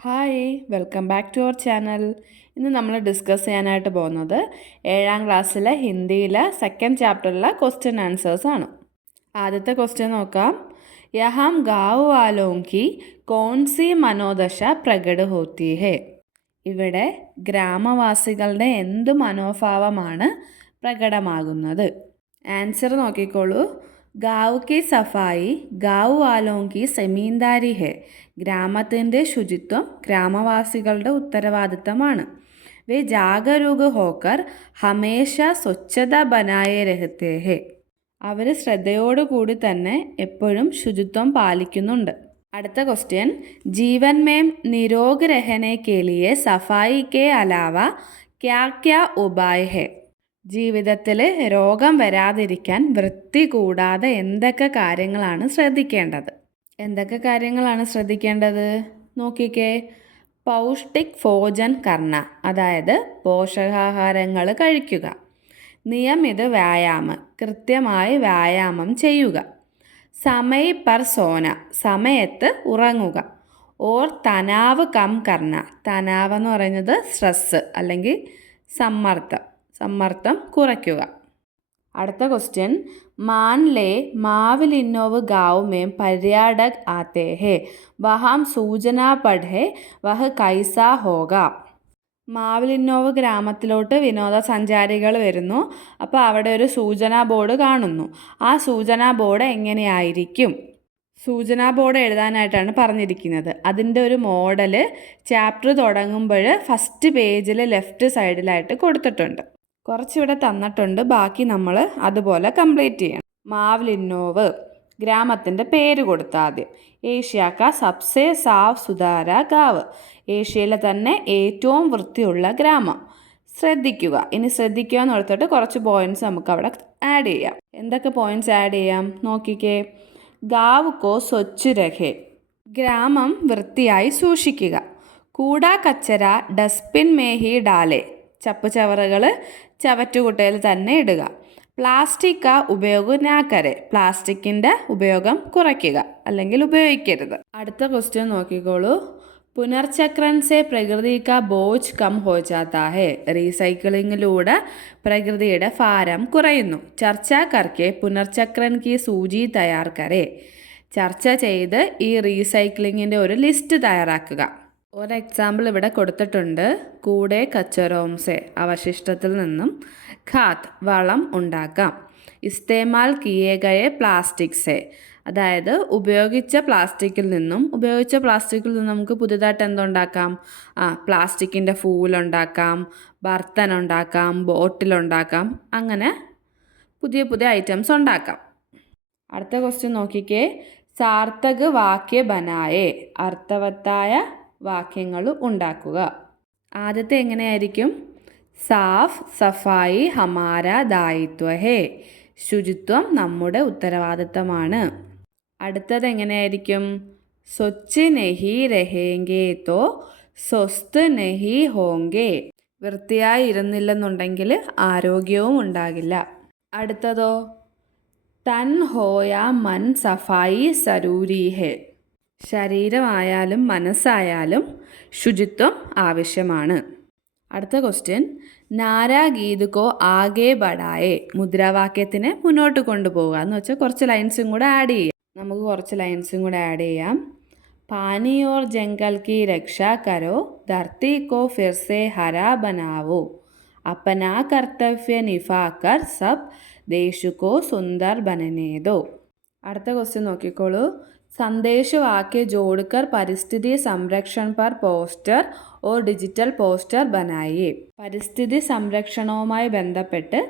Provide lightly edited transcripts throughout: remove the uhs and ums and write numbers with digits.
Hi, welcome back to our channel. ഇന്ന് നമ്മൾ discuss ചെയ്യാനായിട്ട് പോകുന്നത് 7ാം ക്ലാസ്സിലെ ഹിന്ദിയിലെ സെക്കൻഡ് ചാപ്റ്ററിലെ ക്വസ്റ്റ്യൻ ആൻസേഴ്സ് ആണ്. ആദ്യത്തെ ക്വസ്റ്റ്യൻ നോക്കാം. യഹാം ഗാവ് വാലോം കി കോൺസി മനോദശ പ്രകട് ഹോത്തി ഹെ. ഇവിടെ ഗ്രാമവാസികളുടെ എന്ത് മനോഭാവമാണ് പ്രകടമാകുന്നത്? ആൻസർ നോക്കിക്കോളൂ. ഗാവ് കി സഫായി ഗാവ് വാലോം കി സെമീന്ദാരി ഹെ. ഗ്രാമത്തിൻ്റെ ശുചിത്വം ഗ്രാമവാസികളുടെ ഉത്തരവാദിത്തമാണ്. വേ ജാഗരൂക് ഹോക്കർ ഹമേശ സ്വച്ഛത ബനായെ രഹത്തെ ഹെ. അവർ ശ്രദ്ധയോടുകൂടി തന്നെ എപ്പോഴും ശുചിത്വം പാലിക്കുന്നുണ്ട്. അടുത്ത ക്വസ്റ്റ്യൻ. ജീവൻ മേം നിരോഗ് രഹനെ കെ ലിയെ സഫായി കെ അലാവ ക്യാ ക്യാ ഉപായ് ഹെ. ജീവിതത്തിൽ രോഗം വരാതിരിക്കാൻ വൃത്തി കൂടാതെ എന്തൊക്കെ കാര്യങ്ങളാണ് ശ്രദ്ധിക്കേണ്ടത്? എന്തൊക്കെ കാര്യങ്ങളാണ് ശ്രദ്ധിക്കേണ്ടത് നോക്കിക്കേ. പൗഷ്ടിക് ഭോജൻ കർണ, അതായത് പോഷകാഹാരങ്ങൾ കഴിക്കുക. നിയമിത വ്യായാമം, കൃത്യമായി വ്യായാമം ചെയ്യുക. സമയ പർ സോന, സമയത്ത് ഉറങ്ങുക. ഓർ തനാവ് കം കർണ, തനാവ് എന്ന് പറയുന്നത് സ്ട്രെസ് അല്ലെങ്കിൽ സമ്മർദ്ദം കുറയ്ക്കുക. അടുത്ത ക്വസ്റ്റ്യൻ. मान ले मावलिनोव गाँव में पर्यटक आते हैं, वहाँ सूचना पढ़े वह कैसा होगा. മാവലിന്നോവ് ഗ്രാമത്തിലോട്ട് വിനോദസഞ്ചാരികൾ വരുന്നു. അപ്പോൾ അവിടെ ഒരു സൂചനാ ബോർഡ് കാണുന്നു. ആ സൂചനാ ബോർഡ് എങ്ങനെയായിരിക്കും? സൂചനാ ബോർഡ് എഴുതാനായിട്ടാണ് പറഞ്ഞിരിക്കുന്നത്. അതിൻ്റെ ഒരു മോഡല് ചാപ്റ്റർ തുടങ്ങുമ്പോൾ ഫസ്റ്റ് പേജിൽ ലെഫ്റ്റ് സൈഡിലായിട്ട് കൊടുത്തിട്ടുണ്ട്. കുറച്ചിവിടെ തന്നിട്ടുണ്ട്, ബാക്കി നമ്മൾ അതുപോലെ കംപ്ലീറ്റ് ചെയ്യണം. മാവ്ലിന്നോവ് ഗ്രാമത്തിൻ്റെ പേര് കൊടുത്ത ആദ്യം. ഏഷ്യാക്ക സബ്സെ സാഫ് സുധാര ഗാവ്, ഏഷ്യയിലെ തന്നെ ഏറ്റവും വൃത്തിയുള്ള ഗ്രാമം. ശ്രദ്ധിക്കുക. ഇനി ശ്രദ്ധിക്കുക എന്ന് ഓർത്തിട്ട് കുറച്ച് പോയിന്റ്സ് നമുക്ക് അവിടെ ആഡ് ചെയ്യാം. എന്തൊക്കെ പോയിന്റ്സ് ആഡ് ചെയ്യാം നോക്കിക്കേ. ഗാവ് കോ സ്വച്ഛ് രഹേ, ഗ്രാമം വൃത്തിയായി സൂക്ഷിക്കുക. കൂടാ കച്ചര ഡസ്റ്റ്ബിൻ മേഹി ഡാലെ, ചപ്പുചവറുകൾ ചവറ്റുകുട്ടയിൽ തന്നെ ഇടുക. പ്ലാസ്റ്റിക് കാ ഉപയോഗം നാക്കരെ, പ്ലാസ്റ്റിക്കിൻ്റെ ഉപയോഗം കുറയ്ക്കുക അല്ലെങ്കിൽ ഉപയോഗിക്കരുത്. അടുത്ത ക്വസ്റ്റ്യൻ നോക്കിക്കോളൂ. പുനർചക്രൻ സെ പ്രകൃതി കാ ബോജ് കം ഹോ ജാതാ ഹെ. റീസൈക്ലിങ്ങിലൂടെ പ്രകൃതിയുടെ ഭാരം കുറയുന്നു. ചർച്ച കർക്കെ പുനർചക്രൻ കി സൂചി തയ്യാർ കരെ. ചർച്ച ചെയ്ത് ഈ റീസൈക്ലിങ്ങിൻ്റെ ഒരു ലിസ്റ്റ് തയ്യാറാക്കുക. ഒരു എക്സാമ്പിൾ ഇവിടെ കൊടുത്തിട്ടുണ്ട്. കൂടെ കച്ചറോംസെ, അവശിഷ്ടത്തിൽ നിന്നും. ഖാത്ത്, വളം ഉണ്ടാക്കാം. ഇസ്തേമാൽ കിയേ ഗയെ പ്ലാസ്റ്റിക്സെ, അതായത് ഉപയോഗിച്ച പ്ലാസ്റ്റിക്കിൽ നിന്നും നമുക്ക് പുതുതായിട്ട് എന്തുണ്ടാക്കാം? പ്ലാസ്റ്റിക്കിൻ്റെ ഫൂലുണ്ടാക്കാം, ബർത്തൻ ഉണ്ടാക്കാം, ബോട്ടിലുണ്ടാക്കാം, അങ്ങനെ പുതിയ പുതിയ ഐറ്റംസ് ഉണ്ടാക്കാം. അടുത്ത ക്വസ്റ്റ്യൻ നോക്കിക്കേ. സാർത്ഥക് വാക്യ ബനായേ, അർത്ഥവത്തായ വാക്യങ്ങൾ ഉണ്ടാക്കുക. ആദ്യത്തെ എങ്ങനെയായിരിക്കും? സാഫ് സഫായി ഹമാര ദായിത്വ ഹേ, ശുചിത്വം നമ്മുടെ ഉത്തരവാദിത്തമാണ്. അടുത്തത് എങ്ങനെയായിരിക്കും? സ്വച്ഛ് നഹി രഹേങ്കേ തോ സ്വസ്ഥ് നഹി ഹോങ്കേ, വൃത്തിയായി ഇരുന്നില്ലെന്നുണ്ടെങ്കിൽ ആരോഗ്യവും ഉണ്ടാകില്ല. അടുത്തതോ? തൻ ഹോയ മൻ സഫായി സരൂരി ഹേ, ശരീരമായാലും മനസ്സായാലും ശുചിത്വം ആവശ്യമാണ്. അടുത്ത ക്വസ്റ്റ്യൻ. നാരാ ഗീത് കോ ആകെ ബഡായേ, മുദ്രാവാക്യത്തിനെ മുന്നോട്ട് കൊണ്ടുപോകുക എന്ന് വെച്ചാൽ കുറച്ച് ലൈൻസും കൂടെ ആഡ് ചെയ്യാം. പാനി ഓർ ജംഗൽ കി രക്ഷ കരോ, ധർത്തി കോ ഫിർ സെ ഹരാ ബനാവോ, അപ്പനാ കർത്തവ്യ നിഭാകർ സബ് ദേശ് കോ സുന്ദർ ബനനെ ദോ. അടുത്ത ക്വസ്റ്റ്യൻ നോക്കിക്കോളൂ. സന്ദേശ് വാക്യ ജോഡ്കർ പരിസ്ഥിതി സംരക്ഷൺ പർ പോസ്റ്റർ ഓർ ഡിജിറ്റൽ പോസ്റ്റർ ബനായേ. പരിസ്ഥിതി സംരക്ഷണവുമായി ബന്ധപ്പെട്ട്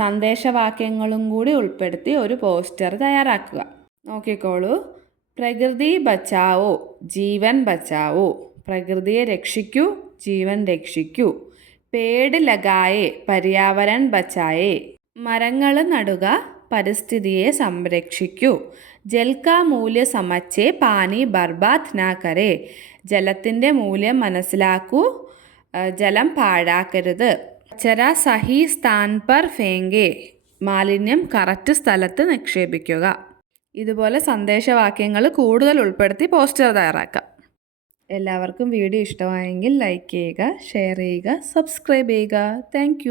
സന്ദേശവാക്യങ്ങളും കൂടി ഉൾപ്പെടുത്തി ഒരു പോസ്റ്റർ തയ്യാറാക്കുക. നോക്കിക്കോളൂ. പ്രകൃതി ബച്ചാവോ, ജീവൻ ബച്ചാവോ, പ്രകൃതിയെ രക്ഷിക്കൂ, ജീവൻ രക്ഷിക്കൂ. പേട് ലഗായേ, പര്യാവരൺ ബച്ചായേ, മരങ്ങൾ നടുക, പരിസ്ഥിതിയെ സംരക്ഷിക്കൂ. ജൽ കാ മൂല്യ സമച്ചേ പാനി ബർബാദ് നാ കരേ, ജലത്തിൻ്റെ മൂല്യം മനസ്സിലാക്കൂ, ജലം പാഴാക്കരുത്. കച്ചറ സഹി സ്ഥാൻ പർ ഫേങ്കേ, മാലിന്യം കറക്റ്റ് സ്ഥലത്ത് നിക്ഷേപിക്കുക. ഇതുപോലെ സന്ദേശവാക്യങ്ങൾ കൂടുതൽ ഉൾപ്പെടുത്തി പോസ്റ്റർ തയ്യാറാക്കാം. എല്ലാവർക്കും വീഡിയോ ഇഷ്ടമായെങ്കിൽ ലൈക്ക് ചെയ്യുക, ഷെയർ ചെയ്യുക, സബ്സ്ക്രൈബ് ചെയ്യുക. താങ്ക്